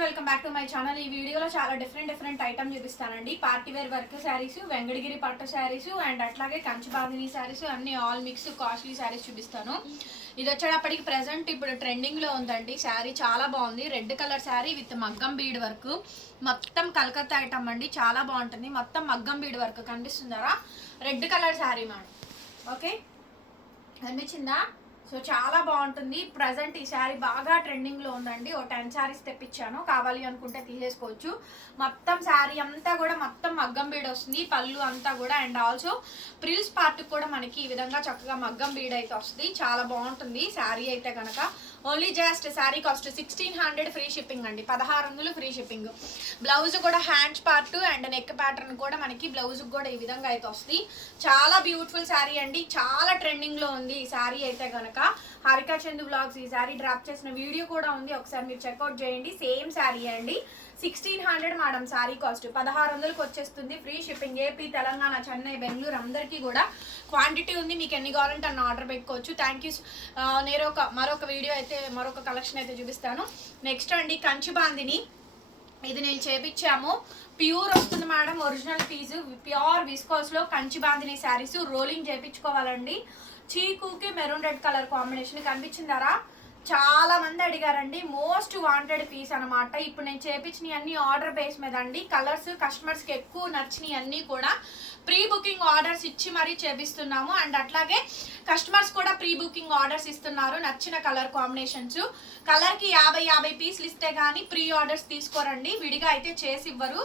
Welcome back to my channel ఈ వీడియోలో చాలా డిఫరెంట్ డిఫరెంట్ ఐటమ్ చూపిస్తానండి. Party wear work sarees Venkatagiri పట్టు శారీస్ అండ్ అట్లాగే కంచి శారీస్ అన్ని ఆల్ మిక్స్ కాస్ట్లీ శారీస్ చూపిస్తాను. ఇది వచ్చేటప్పటికి ప్రెసెంట్ ఇప్పుడు ట్రెండింగ్లో ఉందండి. శారీ చాలా బాగుంది. రెడ్ కలర్ శారీ విత్ మగ్గం బీడ్ వర్క్ మొత్తం కలకత్తా ఐటమ్ అండి. చాలా బాగుంటుంది. మొత్తం మగ్గం bead work కనిపిస్తుందరా red colour saree madam okay కనిపించిందా? సో చాలా బాగుంటుంది. ప్రజెంట్ ఈ శారీ బాగా ట్రెండింగ్లో ఉందండి. ఓ టెన్ శారీస్ తెప్పించాను. కావాలి అనుకుంటే తీసేసుకోవచ్చు. మొత్తం శారీ అంతా కూడా మొత్తం మగ్గం బీడ్ వస్తుంది. పళ్ళు అంతా కూడా అండ్ ఆల్సో ప్రిల్స్ పార్ట్ కూడా మనకి ఈ విధంగా చక్కగా మగ్గం బీడ్ అయితే వస్తుంది. చాలా బాగుంటుంది. శారీ అయితే కనుక only just saree cost sixteen hundred free shipping అండి. పదహారు వందలు ఫ్రీ షిప్పింగ్. బ్లౌజ్ కూడా hands part and neck pattern కూడా మనకి బ్లౌజ్ కూడా ఈ విధంగా అయితే వస్తుంది. చాలా బ్యూటిఫుల్ శారీ అండి. చాలా ట్రెండింగ్లో ఉంది ఈ శారీ అయితే కనుక హరికా చంద్ బ్లాగ్స్ ఈ శారీ డ్రాప్ చేసిన వీడియో కూడా ఉంది. ఒకసారి మీరు చెక్అవుట్ చేయండి. సేమ్ శారీ అండి. Sixteen hundred madam saree cost. పదహారు వందలకు వచ్చేస్తుంది free shipping. AP Telangana Chennai Bengaluru అందరికీ కూడా క్వాంటిటీ ఉంది. మీకు ఎన్ని కావాలంటే అన్న ఆర్డర్ పెట్టుకోవచ్చు. థ్యాంక్ యూ నేను ఒక మరొక వీడియో అయితే మరొక కలెక్షన్ అయితే చూపిస్తాను. నెక్స్ట్ అండి కంచి బాందిని. ఇది నేను చేపించాము. ప్యూర్ వస్తుంది మేడం ఒరిజినల్ ఫీజు ప్యూర్ విస్కోస్లో కంచి బాందిని శారీస్. రోలింగ్ చేపించుకోవాలండి. చీకుకి మెరూన్ రెడ్ కలర్ కాంబినేషన్ కనిపించిందారా? చాలా మంది అడిగారండి మోస్ట్ వాంటెడ్ పీస్ అన్నమాట ఇప్పుడు నేను చేపించిన అన్ని ఆర్డర్ బేస్ మీద అండి. కలర్స్ కస్టమర్స్కి ఎక్కువ నచ్చినవి అన్ని కూడా ప్రీ బుకింగ్ ఆర్డర్స్ ఇచ్చి మరీ చేపిస్తున్నాము. అండ్ అట్లాగే కస్టమర్స్ కూడా ప్రీ బుకింగ్ ఆర్డర్స్ ఇస్తున్నారు నచ్చిన కలర్ కాంబినేషన్స్ కలర్కి యాభై యాభై పీసులు ఇస్తే కానీ ప్రీ ఆర్డర్స్ తీసుకోరండి. విడిగా అయితే చేసి ఇవ్వరు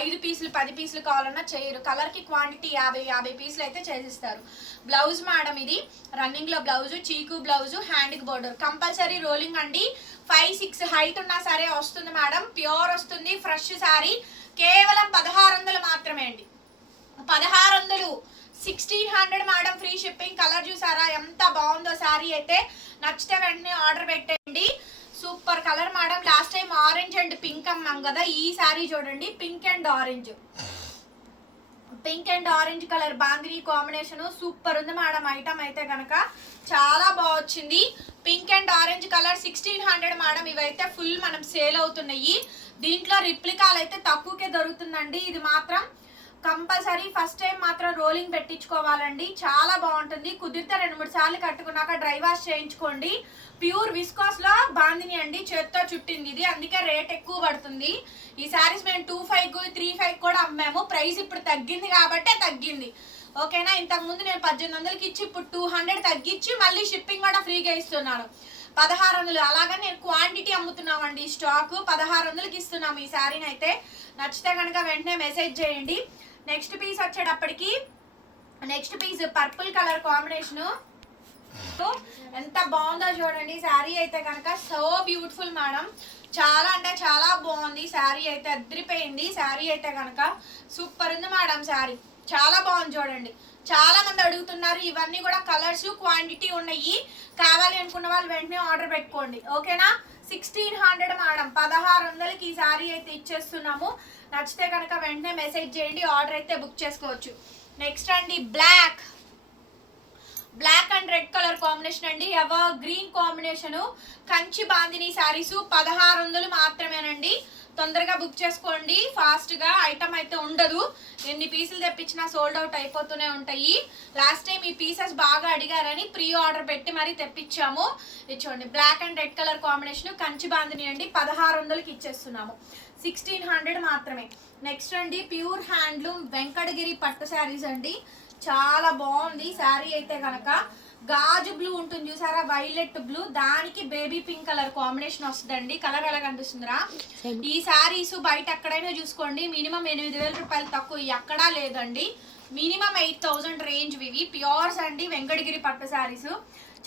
ఐదు పీసులు పది పీసులు కావాలన్నా చేయరు. కలర్కి క్వాంటిటీ యాభై యాభై పీసులు అయితే చేసిస్తారు. బ్లౌజ్ మేడం ఇది. రన్నింగ్లో బ్లౌజు బ్లౌజ్ చీకు బ్లౌజ్ హ్యాండ్కి బోర్డర్ కంపల్సరీ రోలింగ్ అండి. ఫైవ్ సిక్స్ హైట్ ఉన్నా సరే వస్తుంది మేడం. ప్యూర్ వస్తుంది ఫ్రెష్ శారీ. కేవలం పదహారు వందలు మాత్రమే అండి. పదహారు వందలు sixteen hundred madam free shipping. Colour చూసారా? ఎంత బాగుందో శారీ అయితే. నచ్చితే వెంటనే ఆర్డర్ పెట్టండి. Super colour madam. Last time orange and pink అమ్మాం కదా ఈ శారీ చూడండి. Pink and orange. Pink and orange colour bandhani combination super ఉంది మేడం. ఐటమ్ అయితే కనుక చాలా బాగా వచ్చింది. Pink and orange colour sixteen hundred madam. ఇవైతే ఫుల్ మనం సేల్ అవుతున్నాయి. దీంట్లో రిప్లికాలు అయితే తక్కువకే దొరుకుతుందండి. ఇది మాత్రం కంపల్సరీ ఫస్ట్ టైం మాత్రం రోలింగ్ పెట్టించుకోవాలండి. చాలా బాగుంటుంది. కుదిరితే రెండు మూడు సార్లు కట్టుకున్నాక డ్రై వాష్ చేయించుకోండి. ప్యూర్ విస్కాస్లో బాందిని అండి. చేత్తో చుట్టింది ఇది. అందుకే రేట్ ఎక్కువ పడుతుంది. ఈ సారీస్ మేము టూ ఫైవ్ త్రీ ఫైవ్ కూడా అమ్మాము. ప్రైస్ ఇప్పుడు తగ్గింది కాబట్టే తగ్గింది. ఓకేనా? ఇంతకు ముందు నేను పద్దెనిమిది వందలకి ఇచ్చి ఇప్పుడు టూ హండ్రెడ్ తగ్గించి మళ్ళీ షిప్పింగ్ కూడా ఫ్రీగా ఇస్తున్నాను. పదహారు వందలు. అలాగే నేను క్వాంటిటీ అమ్ముతున్నామండి స్టాక్. పదహారు వందలకి ఇస్తున్నాము ఈ శారీని అయితే. నచ్చితే కనుక వెంటనే మెసేజ్ చేయండి. నెక్స్ట్ పీస్ వచ్చేటప్పటికి next piece purple colour combination ఎంత బాగుందో చూడండి. శారీ అయితే కనుక సో బ్యూటిఫుల్ మేడం చాలా అంటే చాలా బాగుంది. శారీ అయితే అద్రిపోయింది. శారీ అయితే కనుక సూపర్ ఉంది మేడం శారీ చాలా బాగుంది చూడండి. చాలా మంది అడుగుతున్నారు ఇవన్నీ కూడా కలర్స్ క్వాంటిటీ ఉన్నాయి. కావాలి అనుకున్న వాళ్ళు వెంటనే ఆర్డర్ పెట్టుకోండి. ఓకేనా సిక్స్టీన్ హండ్రెడ్ మేడం పదహారు వందలకి ఈ శారీ అయితే ఇచ్చేస్తున్నాము. నచ్చితే కనుక వెంటనే మెసేజ్ చేయండి ఆర్డర్ అయితే బుక్ చేసుకోవచ్చు. నెక్స్ట్ అండి black. Black and red colour combination అండి. Evergreen combination Kanchi bandhani sarees పదహారు వందలు మాత్రమేనండి. తొందరగా బుక్ చేసుకోండి. ఫాస్ట్గా ఐటమ్ అయితే ఉండదు. ఎన్ని పీసులు తెప్పించినా సోల్డ్ అవుట్ అయిపోతూనే ఉంటాయి. లాస్ట్ టైం ఈ పీసెస్ బాగా అడిగారని ప్రీ ఆర్డర్ పెట్టి మరీ తెప్పించాము. ఇచ్చోండి black and red colour combination Kanchi bandhani అండి. పదహారు వందలకి ఇచ్చేస్తున్నాము. సిక్స్టీన్ హండ్రెడ్ మాత్రమే. నెక్స్ట్ అండి ప్యూర్ హ్యాండ్లూమ్ వెంకటగిరి పట్టు శారీస్ అండి. చాలా బాగుంది శారీ అయితే కనుక గాజు బ్లూ ఉంటుంది చూసారా? వైలెట్ బ్లూ దానికి బేబీ పింక్ కలర్ కాంబినేషన్ వస్తుందండి. కలర్ ఎలా కనిపిస్తుందిరా? ఈ శారీస్ బయట ఎక్కడైనా చూసుకోండి. మినిమం ఎనిమిది వేల రూపాయలు తక్కువ ఎక్కడా లేదండి. మినిమం ఎయిట్ థౌజండ్ రేంజ్ ఇవి ప్యూర్స్ అండి వెంకటగిరి పట్టు శారీస్.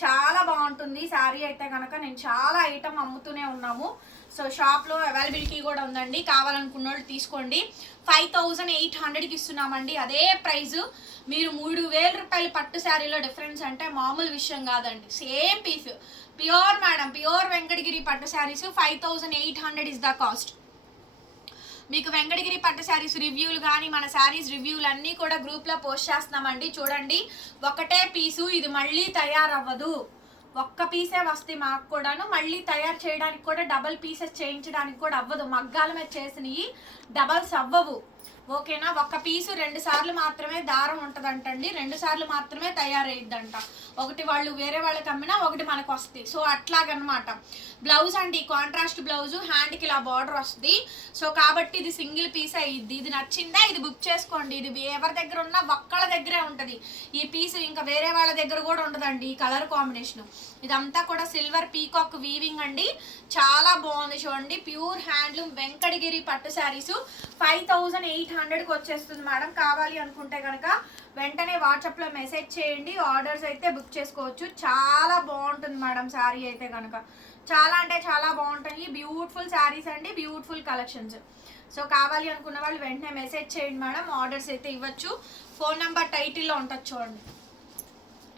చాలా బాగుంటుంది శారీ అయితే కనుక నేను చాలా ఐటమ్ అమ్ముతూనే ఉన్నాము. సో షాప్లో అవైలబిలిటీ కూడా ఉందండి. కావాలనుకున్న వాళ్ళు తీసుకోండి. ఫైవ్ థౌజండ్ ఎయిట్ హండ్రెడ్కి ఇస్తున్నామండి. అదే ప్రైజు మీరు మూడు వేల రూపాయలు పట్టు శారీలో డిఫరెన్స్ అంటే మామూలు విషయం కాదండి. Same piece. Pure madam pure Venkatagiri పట్టు sarees five thousand eight hundred is the cost మీకు వెంకటగిరి పట్టు శారీస్ రివ్యూలు కానీ మన శారీస్ రివ్యూలు అన్నీ కూడా గ్రూప్లో పోస్ట్ చేస్తున్నామండి. చూడండి. ఒకటే పీసు. ఇది మళ్ళీ తయారవ్వదు. ఒక్క పీసే వస్తాయి మాకు కూడాను మళ్ళీ తయారు చేయడానికి కూడా డబల్ పీసెస్ చేయించడానికి కూడా అవ్వదు. మగ్గాల మీద చేసినవి డబల్స్ అవ్వవు. ఓకేనా? ఒక్క పీసు రెండు సార్లు మాత్రమే దారం ఉంటుందంటండి. రెండు సార్లు మాత్రమే తయారయ్యిద్దంట ఒకటి వాళ్ళు వేరే వాళ్ళకి అమ్మినా ఒకటి మనకు వస్తుంది సో అట్లాగనమాట. బ్లౌజ్ అండి కాంట్రాస్ట్ బ్లౌజ్ హ్యాండ్కి ఇలా బార్డర్ వస్తుంది. సో కాబట్టి ఇది సింగిల్ పీస్ అయ్యిద్ది ఇది నచ్చిందా? ఇది బుక్ చేసుకోండి. ఇది ఎవరి దగ్గర ఉన్నా ఒక్కళ్ళ దగ్గరే ఉంటుంది. ఈ పీస్ ఇంకా వేరే వాళ్ళ దగ్గర కూడా ఉండదండి ఈ కలర్ కాంబినేషన్. ఇదంతా కూడా సిల్వర్ పీకాక్ వీవింగ్ అండి. చాలా బాగుంది చూడండి. ప్యూర్ హ్యాండ్లూమ్ వెంకటగిరి పట్టు శారీస్. ఫైవ్ థౌజండ్ ఎయిట్ హండ్రెడ్కి వచ్చేస్తుంది మేడం. కావాలి అనుకుంటే కనుక వెంటనే వాట్సాప్లో మెసేజ్ చేయండి. ఆర్డర్స్ అయితే బుక్ చేసుకోవచ్చు. చాలా బాగుంటుంది మేడం శారీ అయితే కనుక చాలా అంటే చాలా బాగుంటాయి. బ్యూటిఫుల్ శారీస్ అండి. Beautiful collections. సో కావాలి అనుకున్న వాళ్ళు వెంటనే మెసేజ్ చేయండి మేడం. ఆర్డర్స్ అయితే ఇవ్వచ్చు. ఫోన్ నెంబర్ టైటిల్లో ఉంటుంది చూడండి.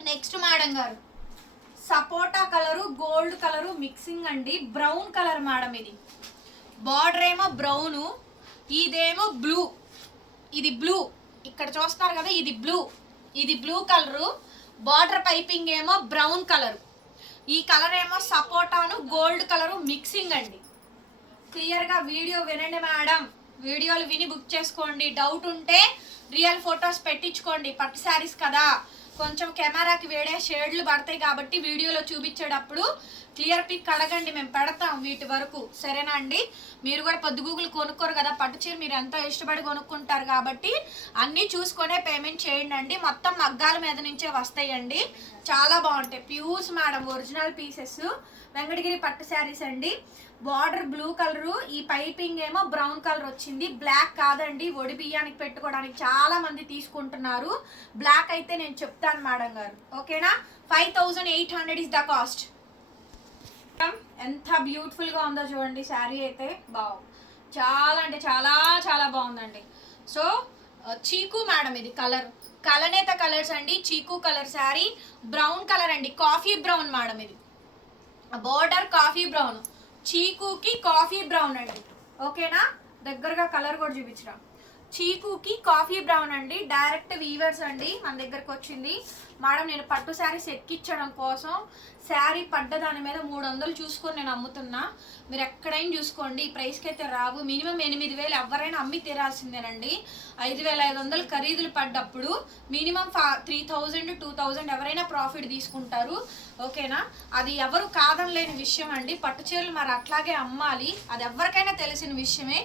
నెక్స్ట్ మేడం గారు. Sapota colour gold colour mixing అండి. బ్రౌన్ కలర్ మేడం ఇది. బార్డర్ ఏమో బ్రౌను. ఇదేమో బ్లూ. ఇది బ్లూ. ఇక్కడ చూస్తున్నారు కదా ఇది బ్లూ. ఇది బ్లూ కలరు. బార్డర్ పైపింగ్ ఏమో బ్రౌన్ కలర్. ఈ కలర్ ఏమో సపోటాను గోల్డ్ కలరు మిక్సింగ్ అండి. క్లియర్గా వీడియో వినండి మేడం. వీడియోలు విని బుక్ చేసుకోండి. డౌట్ ఉంటే రియల్ ఫొటోస్ పెట్టించుకోండి. పట్టు శారీస్ కదా. కొంచెం కెమెరాకి వేడే షేడ్లు పడతాయి కాబట్టి వీడియోలో చూపించేటప్పుడు క్లియర్ పిక్ అడగండి మేము పెడతాం వీటి వరకు. సరేనా అండి? మీరు కూడా పొద్దుగూగులు కొనుక్కోరు కదా పట్టు చీర మీరు ఎంతో ఇష్టపడి కొనుక్కుంటారు కాబట్టి అన్నీ చూసుకొనే పేమెంట్ చేయండి అండి. మొత్తం మగ్గాల మీద నుంచే వస్తాయండి. చాలా బాగుంటాయి. ప్యూర్స్ మేడం ఒరిజినల్ పీసెస్ వెంకటగిరి పట్టు శారీస్ అండి. బార్డర్ బ్లూ కలరు ఈ పైపింగ్ ఏమో బ్రౌన్ కలర్ వచ్చింది. బ్లాక్ కాదండి. ఒడి బియ్యానికి పెట్టుకోవడానికి చాలా మంది తీసుకుంటున్నారు. బ్లాక్ అయితే నేను చెప్తాను మేడం గారు. ఓకేనా five thousand eight hundred is the cost ఎంత బ్యూటిఫుల్గా ఉందో చూడండి. శారీ అయితే బాగు చాలా అంటే చాలా చాలా బాగుందండి. సో చీకు మేడం ఇది కలర్. కలనేత కలర్స్ అండి. చీకు కలర్ శారీ. బ్రౌన్ కలర్ అండి. కాఫీ బ్రౌన్ మేడం ఇది. Border coffee brown. చీకుకి coffee brown అండి. ఓకేనా? దగ్గరగా కలర్ కూడా చూపించరా. చీకుకి కాఫీ బ్రౌన్ అండి. డైరెక్ట్ వీవర్స్ అండి మన దగ్గరకు వచ్చింది. మేడం నేను పట్టు శారీస్ ఎక్కించడం కోసం శారీ పడ్డ దాని మీద మూడు వందలు చూసుకొని నేను అమ్ముతున్నా. మీరు ఎక్కడైనా చూసుకోండి. ఈ ప్రైస్కి అయితే రావు. మినిమం ఎనిమిది వేలు ఎవరైనా అమ్మి తీరాల్సిందేనండి. ఐదు వేల ఐదు వందలు ఖరీదులు పడ్డప్పుడు మినిమం ఫా త్రీ థౌజండ్ టూ థౌజండ్ ఎవరైనా ప్రాఫిట్ తీసుకుంటారు. ఓకేనా? అది ఎవరు కాదనలేని విషయం అండి పట్టు చీరలు మరి అట్లాగే అమ్మాలి. అది ఎవరికైనా తెలిసిన విషయమే.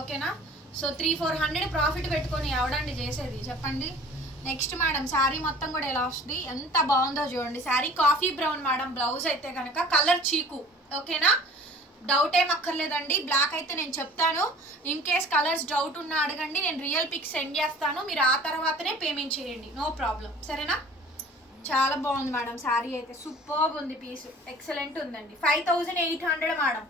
ఓకేనా? So three four hundred profit పెట్టుకొని ఎవడండి చేసేది? చెప్పండి. నెక్స్ట్ మేడం శారీ మొత్తం కూడా ఎలా వస్తుంది? ఎంత బాగుందో చూడండి. Sari coffee brown madam blouse అయితే కనుక కలర్ చీకు. ఓకేనా? డౌట్ ఏం అక్కర్లేదండి. బ్లాక్ అయితే నేను చెప్తాను. ఇన్ కేస్ కలర్స్ డౌట్ ఉన్నా అడగండి. నేను రియల్ పిక్ సెండ్ చేస్తాను. మీరు ఆ తర్వాతనే పేమెంట్ చేయండి. No problem. సరేనా? చాలా బాగుంది మేడం. శారీ అయితే సూపర్ ఉంది పీస్. ఎక్సలెంట్ ఉందండి. Five thousand eight hundred madam.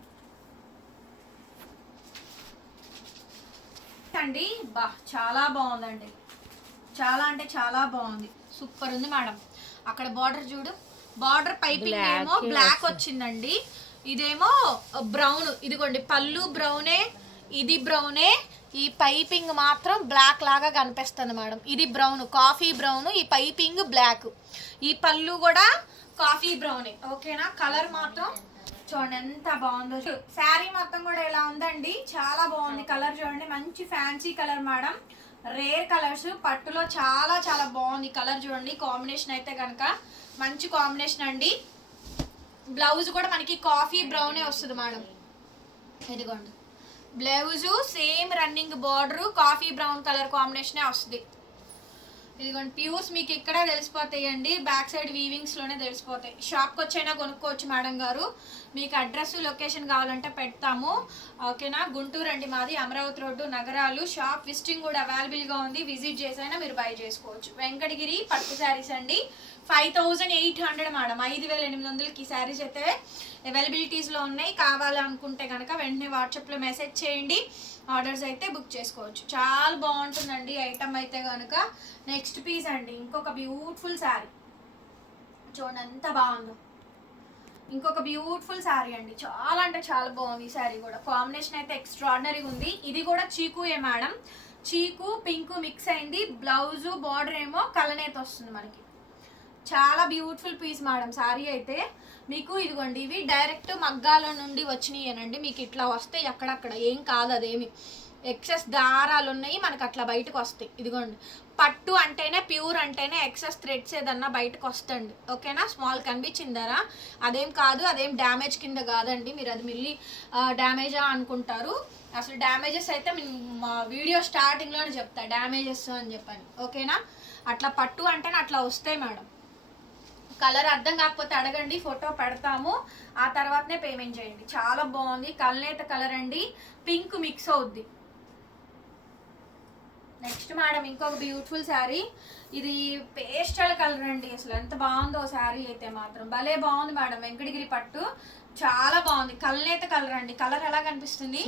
అండి. బా చాలా బాగుందండి. చాలా అంటే చాలా బాగుంది. సూపర్ ఉంది మేడం. అక్కడ బార్డర్ చూడు. బార్డర్ పైపింగ్ ఏమో బ్లాక్ వచ్చిందండి. ఇదేమో బ్రౌన్. ఇదిగోండి పళ్ళు బ్రౌనే ఇది బ్రౌనే. ఈ పైపింగ్ మాత్రం బ్లాక్ లాగా కనిపిస్తుంది మేడం. ఇది బ్రౌన్ కాఫీ బ్రౌన్ ఈ పైపింగ్ బ్లాక్. ఈ పళ్ళు కూడా కాఫీ బ్రౌనే. ఓకేనా? కలర్ మాత్రం చూడండి ఎంత బాగుందో. శారీ మొత్తం కూడా ఎలా ఉందండి. చాలా బాగుంది కలర్ చూడండి. మంచి fancy colour madam rare colours పట్టులో చాలా చాలా బాగుంది కలర్ చూడండి. కాంబినేషన్ అయితే కనుక మంచి కాంబినేషన్ అండి. బ్లౌజ్ కూడా మనకి కాఫీ బ్రౌనే వస్తుంది మేడం ఇదిగోండి. Blouse same running border coffee brown colour కాంబినేషనే వస్తుంది. ఇదిగోండి ప్యూర్స్ మీకు ఇక్కడ తెలిసిపోతాయండి. బ్యాక్ సైడ్ వీవింగ్స్లోనే తెలిసిపోతాయి. షాప్కి వచ్చైనా కొనుక్కోవచ్చు మేడం గారు. మీకు అడ్రస్ లొకేషన్ కావాలంటే పెడతాము. ఓకేనా? గుంటూరు అండి మాది Amaravati road Nagaralu. Shop visiting కూడా అవైలబుల్గా ఉంది. విజిట్ చేసైనా మీరు బై చేసుకోవచ్చు. వెంకటగిరి పట్టు శారీస్ అండి. Five thousand eight hundred madam. ఐదు వేల ఎనిమిది వందలకి శారీస్ అయితే అవైలబిలిటీస్లో ఉన్నాయి. కావాలనుకుంటే కనుక వెంటనే వాట్సాప్లో మెసేజ్ చేయండి. ఆర్డర్స్ అయితే బుక్ చేసుకోవచ్చు. చాలా బాగుంటుందండి ఐటమ్ అయితే కనుక నెక్స్ట్ పీస్ అండి ఇంకొక బ్యూటిఫుల్ శారీ. చూడండి ఎంత బాగుందో. ఇంకొక బ్యూటిఫుల్ శారీ అండి. చాలా అంటే చాలా బాగుంది ఈ శారీ కూడా. కాంబినేషన్ అయితే ఎక్స్ట్రాడినరీ ఉంది. ఇది కూడా చీకుయే మేడం? చీకు పింక్ మిక్స్ అయింది. బ్లౌజు బార్డర్ ఏమో కలనేత వస్తుంది మనకి. చాలా బ్యూటిఫుల్ పీస్ మేడం శారీ అయితే. మీకు ఇదిగోండి ఇవి డైరెక్ట్ మగ్గాల నుండి వచ్చినాయేనండి. మీకు ఇట్లా వస్తే అక్కడక్కడ ఏం కాదు అదేమి. ఎక్సెస్ దారాలు ఉన్నాయి మనకు అట్లా బయటకు వస్తాయి. ఇదిగోండి పట్టు అంటేనే ప్యూర్ అంటేనే ఎక్సెస్ థ్రెడ్స్ ఏదన్నా బయటకు వస్తండి. ఓకేనా? స్మాల్ కనిపించిందరా? అదేం కాదు అదేం డ్యామేజ్ కింద కాదండి. మీరు అది మిల్లి డ్యామేజా అనుకుంటారు. అసలు డ్యామేజెస్ అయితే మా వీడియో స్టార్టింగ్లోనే చెప్తా. డ్యామేజెస్ అని చెప్పాను. ఓకేనా? అట్లా పట్టు అంటేనే అట్లా వస్తాయి మేడం. కలర్ అర్థం కాకపోతే అడగండి ఫోటో పెడతాము. ఆ తర్వాతనే పేమెంట్ చేయండి. చాలా బాగుంది. కల్నేత కలర్ అండి. పింక్ మిక్స్ అవుద్ది. నెక్స్ట్ మేడం ఇంకొక బ్యూటిఫుల్ శారీ ఇది పేస్టల్ కలర్ అండి. అసలు ఎంత బాగుందో శారీ అయితే మాత్రం. భలే బాగుంది మేడం వెంకటగిరి పట్టు. చాలా బాగుంది. కల్నేత కలర్ అండి. కలర్ ఎలా కనిపిస్తుంది?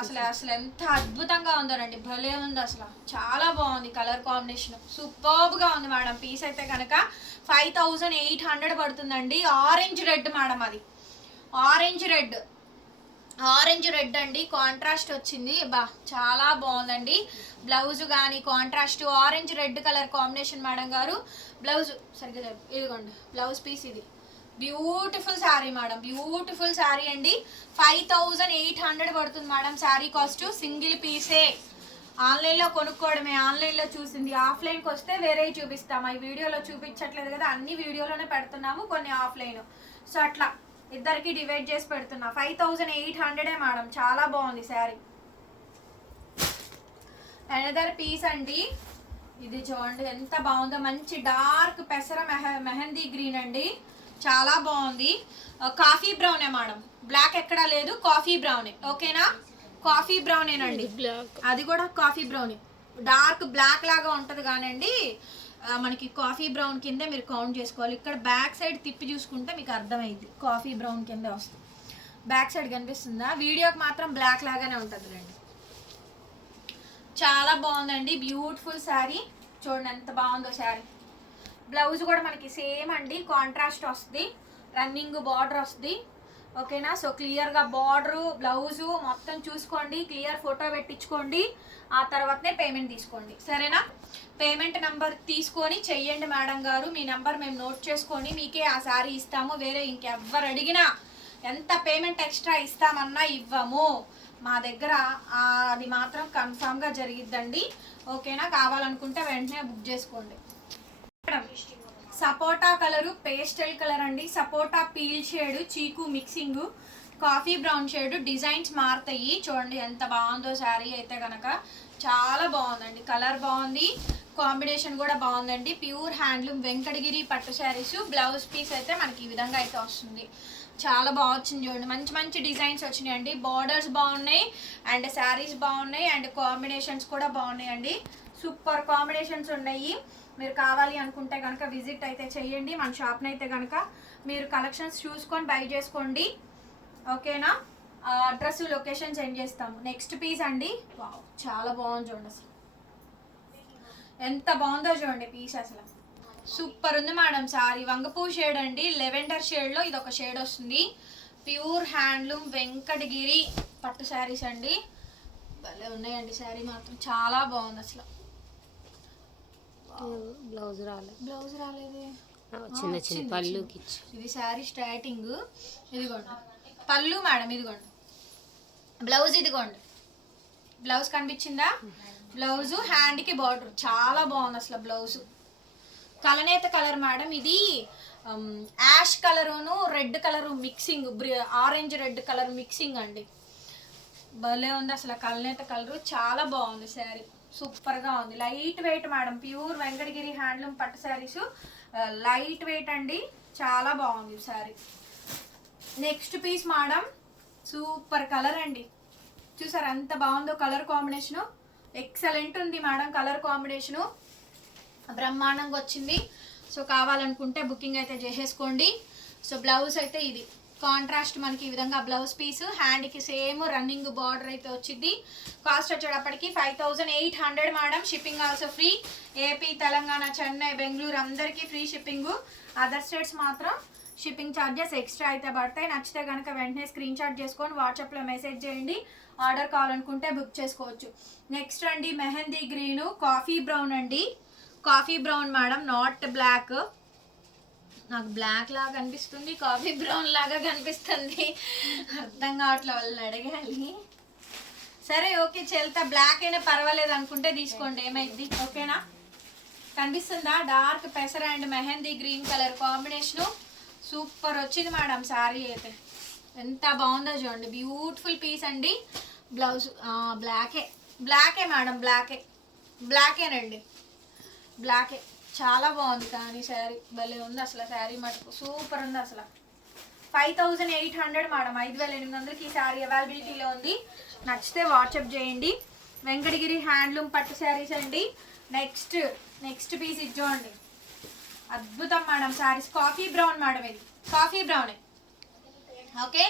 అసలు అసలు ఎంత అద్భుతంగా ఉందోనండి భలే ఉంది అసలు. చాలా బాగుంది కలర్ కాంబినేషన్. సూపర్బ్గా ఉంది మేడం. పీస్ అయితే కనుక ఫైవ్ థౌజండ్ ఎయిట్ హండ్రెడ్ పడుతుందండి. ఆరెంజ్ రెడ్ మేడం అది. Orange red. ఆరెంజ్ రెడ్ అండి. కాంట్రాస్ట్ వచ్చింది. బా చాలా బాగుందండి. బ్లౌజ్ కానీ contrast. Orange red colour combination madam గారు. బ్లౌజ్ సరిగ్గా. ఇదిగోండి. బ్లౌజ్ పీస్ ఇది. Beautiful sari madam beautiful sari అండి. ఫైవ్ థౌజండ్ ఎయిట్ హండ్రెడ్ పడుతుంది మేడం శారీ కాస్ట్ సింగిల్ పీసే. ఆన్లైన్లో కొనుక్కోవడమే ఆన్లైన్లో చూసింది. ఆఫ్లైన్కి వస్తే వేరే చూపిస్తాం. ఈ వీడియోలో చూపించట్లేదు కదా అన్ని వీడియోలోనే పెడుతున్నాము కొన్ని ఆఫ్లైన్. సో అట్లా ఇద్దరికి డివైడ్ చేసి పెడుతున్నా. ఫైవ్ థౌజండ్ ఎయిట్ హండ్రెడే మేడం చాలా బాగుంది శారీ. అనదర్ పీస్ అండి. ఇది చూడండి ఎంత బాగుందో. మంచి డార్క్ పెసర మెహ మెహందీ గ్రీన్ అండి. చాలా బాగుంది. కాఫీ బ్రౌనే మేడం బ్లాక్ ఎక్కడా లేదు కాఫీ బ్రౌనే ఓకేనా కాఫీ బ్రౌనేనండి అది కూడా కాఫీ బ్రౌన్ డార్క్ బ్లాక్ లాగా ఉంటది కానండి. మనకి కాఫీ బ్రౌన్ కిందే మీరు కౌంట్ చేసుకోవాలి. ఇక్కడ బ్యాక్ సైడ్ తిప్పి చూసుకుంటే మీకు అర్థమైంది. కాఫీ బ్రౌన్ కిందే వస్తుంది. బ్యాక్ సైడ్ కనిపిస్తుందా? వీడియోకి మాత్రం బ్లాక్ లాగానే ఉంటుంది రండి. చాలా బాగుందండి. బ్యూటిఫుల్ శారీ చూడండి ఎంత బాగుందో శారీ బ్లౌజ్ కూడా మనకి సేమ్ అండి. కాంట్రాస్ట్ వస్తుంది. రన్నింగ్ బార్డర్ వస్తుంది. ఓకేనా? సో క్లియర్గా బార్డరు బ్లౌజు మొత్తం చూసుకోండి. క్లియర్ ఫోటో పెట్టించుకోండి. ఆ తర్వాతనే పేమెంట్ తీసుకోండి. సరేనా? పేమెంట్ నెంబర్ తీసుకొని చెయ్యండి మేడం గారు. మీ నెంబర్ మేము నోట్ చేసుకొని మీకే ఆ శారీ ఇస్తాము. వేరే ఇంకెవ్వరు అడిగినా ఎంత పేమెంట్ ఎక్స్ట్రా ఇస్తామన్నా ఇవ్వము. మా దగ్గర అది మాత్రం కన్ఫామ్గా జరిగిద్దండి. ఓకేనా? కావాలనుకుంటే వెంటనే బుక్ చేసుకోండి. సపోటా కలరు పేస్టల్ కలర్ అండి. సపోటా పీల్ షేడ్ చీకు mixing coffee brown shade. Designs మారుతాయి. చూడండి ఎంత బాగుందో శారీ అయితే కనుక చాలా బాగుందండి. కలర్ బాగుంది. కాంబినేషన్ కూడా బాగుందండి. ప్యూర్ హ్యాండ్లూమ్ వెంకటగిరి పట్టు శారీస్. బ్లౌజ్ పీస్ అయితే మనకి ఈ విధంగా అయితే వస్తుంది. చాలా బాగా వచ్చింది చూడండి. మంచి మంచి డిజైన్స్ వచ్చినాయండి. బార్డర్స్ బాగున్నాయి. అండ్ శారీస్ బాగున్నాయి. అండ్ కాంబినేషన్స్ కూడా బాగున్నాయండి. సూపర్ కాంబినేషన్స్ ఉన్నాయి. మీరు కావాలి అనుకుంటే కనుక విజిట్ అయితే చేయండి మన షాప్ని అయితే కనుక మీరు కలెక్షన్స్ చూసుకొని బై చేసుకోండి. ఓకేనా? అడ్రస్ లొకేషన్ సెండ్ చేస్తాము. నెక్స్ట్ పీస్ అండి. వావ్ చాలా బాగుంది చూడండి అసలు. ఎంత బాగుందో చూడండి పీస్ అసలు. సూపర్ ఉంది మేడం సారీ వంగపూ షేడ్ అండి. లెవెండర్ షేడ్లో ఇది ఒక షేడ్ వస్తుంది. ప్యూర్ హ్యాండ్లూమ్ వెంకటగిరి పట్టు శారీస్ అండి. భలే ఉన్నాయండి శారీ మాత్రం. చాలా బాగుంది అసలు. బ్లౌజ్ రాలేదు బ్లౌజ్ రాలేదే. చిన్న చిన్న పళ్ళుకి ఇచ్చి. ఇది శారీ స్టార్టింగ్ ఇదిగోండి. పళ్ళు మేడం ఇదిగోండి. బ్లౌజ్ ఇదిగోండి. బ్లౌజ్ కనిపించిందా? బ్లౌజ్ హ్యాండ్కి బార్డర్. చాలా బాగుంది అసలు బ్లౌజ్. కలనేత కలర్ మేడం ఇది ash కలరును red colour mixing orange red colour mixing అండి. భలే ఉంది అసలు కలనేత కలర్. చాలా బాగుంది శారీ. సూపర్గా ఉంది. Light weight madam pure Venkatagiri handloom పట్టు శారీస్. లైట్ వెయిట్ అండి. చాలా బాగుంది sari. Next piece madam super colour అండి. చూసారు ఎంత బాగుందో కలర్ కాంబినేషను. ఎక్సలెంట్ ఉంది మేడం కలర్ కాంబినేషను. బ్రహ్మాండంగా వచ్చింది. సో కావాలనుకుంటే బుకింగ్ అయితే చేసేసుకోండి. సో బ్లౌజ్ అయితే ఇది. కాంట్రాస్ట్ మనకి ఈ విధంగా బ్లౌజ్ పీస్ హ్యాండ్కి సేమ్ రన్నింగ్ బార్డర్ అయితే వచ్చింది కాస్ట్ వచ్చేటప్పటికి five thousand eight hundred madam shipping also free AP Telangana Chennai Bengaluru అందరికీ ఫ్రీ షిప్పింగ్ అదర్ స్టేట్స్ మాత్రం షిప్పింగ్ ఛార్జెస్ ఎక్స్ట్రా అయితే పడతాయి. నచ్చితే కనుక వెంటనే స్క్రీన్ షాట్ చేసుకొని వాట్సాప్లో మెసేజ్ చేయండి. ఆర్డర్ కావాలనుకుంటే బుక్ చేసుకోవచ్చు. నెక్స్ట్ అండి మెహందీ గ్రీను కాఫీ బ్రౌన్ అండి. Coffee brown madam not black నాకు బ్లాక్ లాగా కనిపిస్తుంది కాఫీ బ్రౌన్ లాగా కనిపిస్తుంది. అర్థం కావట్లే వాళ్ళని అడగాలి. సరే ఓకే చెల్తా బ్లాక్ అయినా పర్వాలేదు అనుకుంటే తీసుకోండి ఏమైంది? ఓకేనా? కనిపిస్తుందా? డార్క్ పెసర and mehndi green colour combination super వచ్చింది మేడం శారీ అయితే. ఎంత బాగుందో చూడండి బ్యూటిఫుల్ పీస్ అండి. బ్లౌజ్ బ్లాకే బ్లాకే మేడం బ్లాకే బ్లాకేనండి బ్లాకే చాలా బాగుంది కానీ శారీ. భలే ఉంది అసలు శారీ మటుకు. సూపర్ ఉంది అసలు. Five thousand eight hundred madam ఐదు వేల ఎనిమిది వందలకి ఈ శారీ అవైలబిలిటీలో ఉంది. నచ్చితే వాట్సాప్ చేయండి. వెంకటగిరి హ్యాండ్లూమ్ పట్టు శారీస్ అండి. నెక్స్ట్ నెక్స్ట్ పీస్ ఇది చూడండి. అద్భుతం madam saris coffee brown madam ఇది. కాఫీ బ్రౌనే ఓకే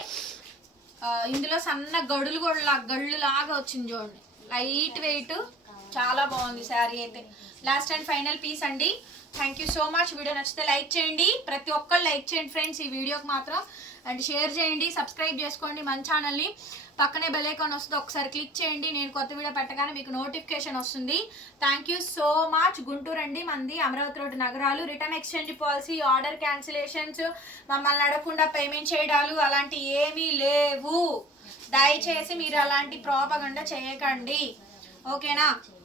ఇందులో సన్న గడులు కూడా గళ్ళు లాగా వచ్చింది చూడండి. లైట్ వెయిట్ చాలా బాగుంది శారీ అయితే. లాస్ట్ అండ్ ఫైనల్ పీస్ అండి thank you so much video నచ్చితే లైక్ చేయండి. ప్రతి ఒక్కరు లైక్ చేయండి ఫ్రెండ్స్ ఈ వీడియోకి మాత్రం. అండ్ షేర్ చేయండి సబ్స్క్రైబ్ చేసుకోండి మన ఛానల్ని పక్కనే బెలైకాన్ వస్తుంది ఒకసారి క్లిక్ చేయండి. నేను కొత్త వీడియో పెట్టగానే మీకు నోటిఫికేషన్ వస్తుంది. Thank you so much Guntur అండి మంది. Amaravati road Nagaralu. Return exchange policy order cancellations మమ్మల్ని అడగకుండా పేమెంట్ చేయడాలు అలాంటి ఏమీ లేవు. దయచేసి మీరు అలాంటి ప్రోపగండా చేయకండి. ఓకేనా